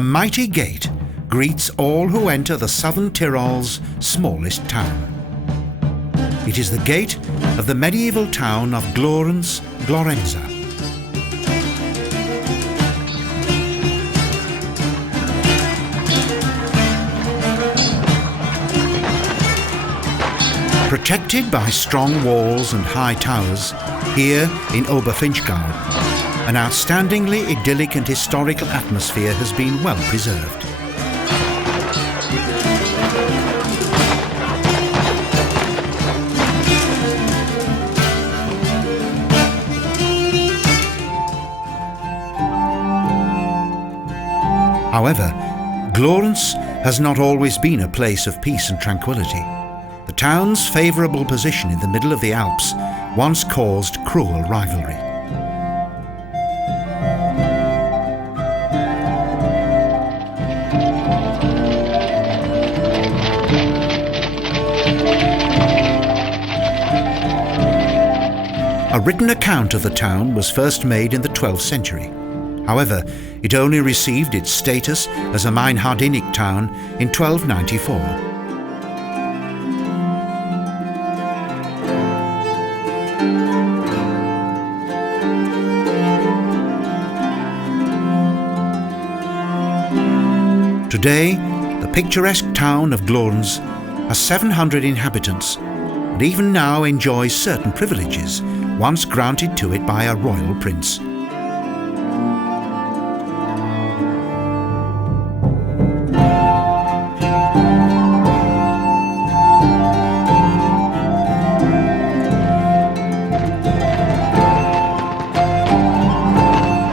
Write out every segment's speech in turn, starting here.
A mighty gate greets all who enter the Southern Tyrol's smallest town. It is the gate of the medieval town of Glurns Glorenza. Protected by strong walls and high towers, here in Oberfinchgau, an outstandingly idyllic and historical atmosphere has been well preserved. However, Glurns has not always been a place of peace and tranquility. The town's favourable position in the middle of the Alps once caused cruel rivalry. A written account of the town was first made in the 12th century. However, it only received its status as a Meinhardinic town in 1294. Today, the picturesque town of Glurns has 700 inhabitants and even now enjoys certain privileges once granted to it by a royal prince.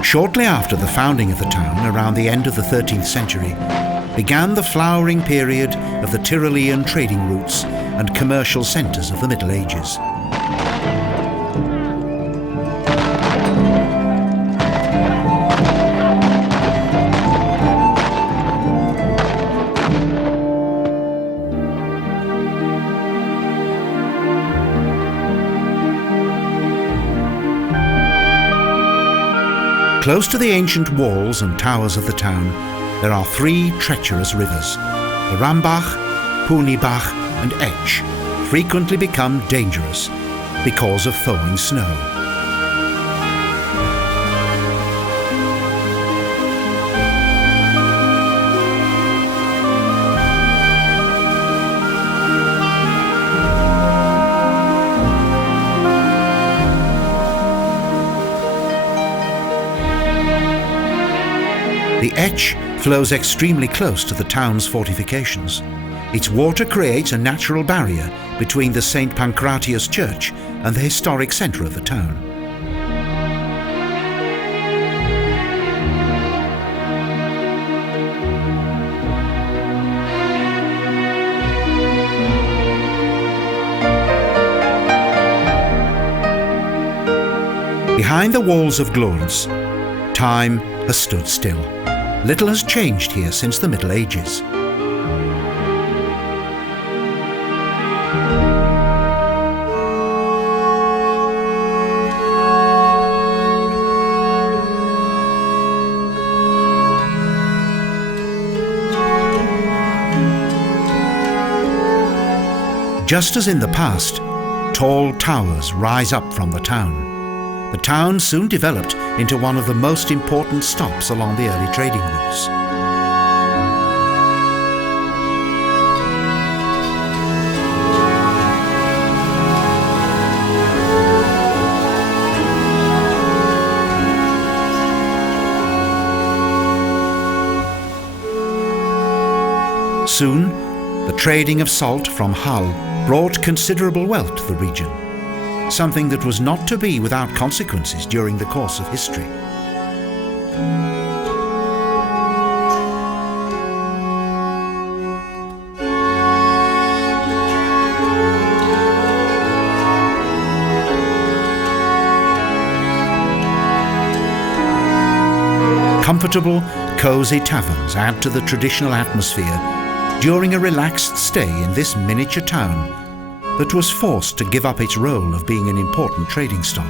Shortly after the founding of the town, around the end of the 13th century, began the flowering period of the Tyrolean trading routes and commercial centres of the Middle Ages. Close to the ancient walls and towers of the town, there are three treacherous rivers. The Rambach, Punibach and Etsch frequently become dangerous because of thawing snow. The Etsch flows extremely close to the town's fortifications. Its water creates a natural barrier between the St. Pancratius Church and the historic centre of the town. Behind the walls of Glurns, time has stood still. Little has changed here since the Middle Ages. Just as in the past, tall towers rise up from the town. The town soon developed into one of the most important stops along the early trading routes. Soon, the trading of salt from Hull brought considerable wealth to the region, something that was not to be without consequences during the course of history. Comfortable, cosy taverns add to the traditional atmosphere during a relaxed stay in this miniature town that was forced to give up its role of being an important trading stop.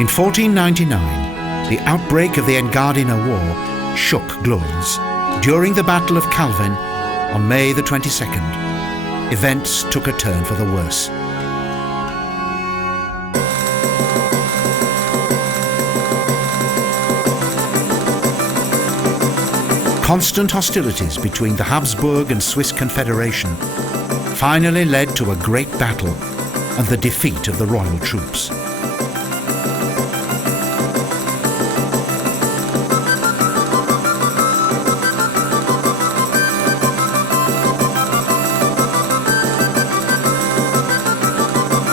In 1499, the outbreak of the Engadiner War shook Glurns. During the Battle of Calven, on May the 22nd, events took a turn for the worse. Constant hostilities between the Hapsburg and Swiss Confederation finally led to a great battle and the defeat of the royal troops.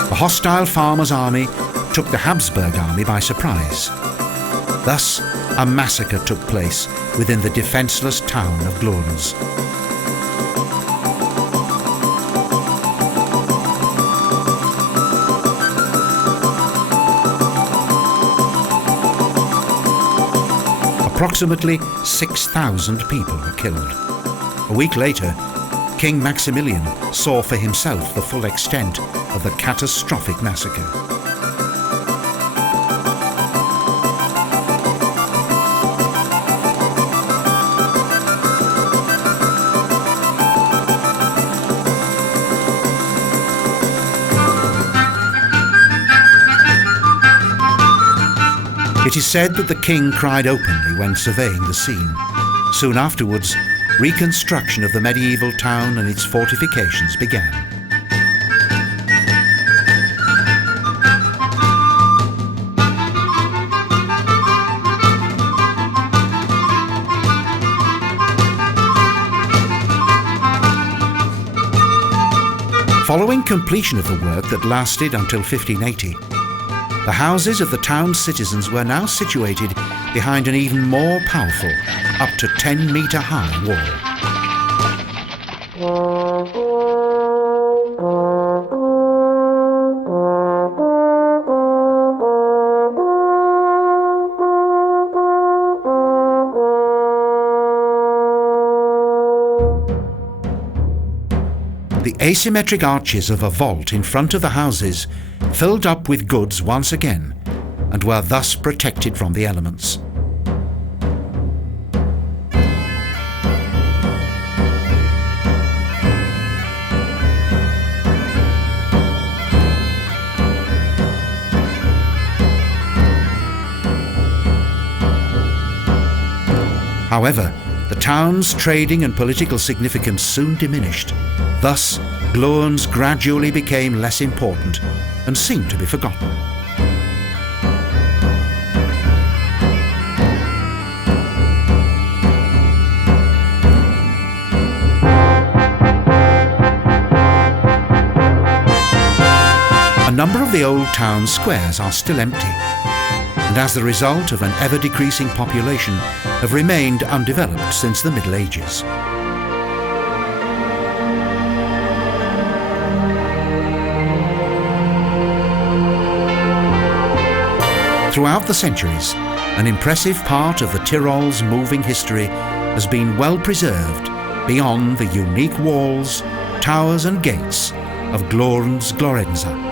The hostile farmers' army took the Habsburg army by surprise. Thus, a massacre took place within the defenceless town of Glurns. Approximately 6,000 people were killed. A week later, King Maximillian saw for himself the full extent of the catastrophic massacre. It is said that the king cried openly when surveying the scene. Soon afterwards, reconstruction of the medieval town and its fortifications began. Following completion of the work that lasted until 1580, the houses of the town's citizens were now situated behind an even more powerful, up to 10-metre high wall. The asymmetric arches of a vault in front of the houses filled up with goods once again, and were thus protected from the elements. However, the town's trading and political significance soon diminished. Thus, Glurns gradually became less important and seemed to be forgotten. A number of the old town squares are still empty, and as the result of an ever-decreasing population, have remained undeveloped since the Middle Ages. Throughout the centuries, an impressive part of the Tyrol's moving history has been well preserved beyond the unique walls, towers and gates of Glurns Glorenza.